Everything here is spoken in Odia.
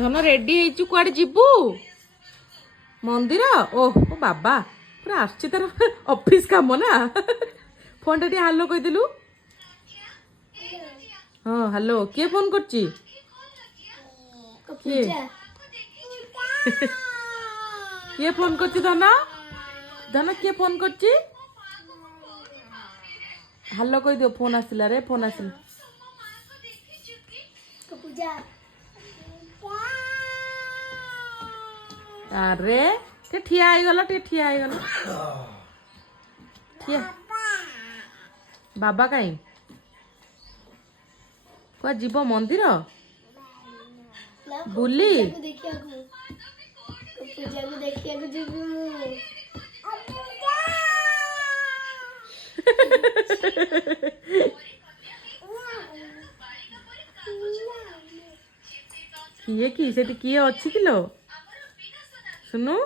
ଧନ ରେଡି ହେଇଛୁ କୁଆଡେ ଯିବୁ ମନ୍ଦିର ଓହୋ ବାବା ପୁରା ଆସୁଛି ତାର ଅଫିସ କାମ ନା ଫୋନଟା ଟିକେ ହାଲୋ କହିଦେଲୁ ହଁ ହାଲୋ କିଏ ଫୋନ କରୁଛି କିଏ କିଏ ଫୋନ କରୁଛି ଧନ ଧନ କିଏ ଫୋନ କରୁଛି ହାଲୋ କହିଦିଅ ଫୋନ ଆସିଲା ରେ ଫୋନ ଆସିଲା ଆରେ ଟିକେ ଠିଆ ହେଇଗଲ ଠିଆ ବାବା କାଇଁ କୁଆ ଯିବ ମନ୍ଦିର ବୁଲି ପୂଜାକୁ ଦେଖିବାକୁ ଯିବି ମୁଁ କିଏ କି ସେଠି କିଏ ଅଛି କିଲୋ ସୁନୁ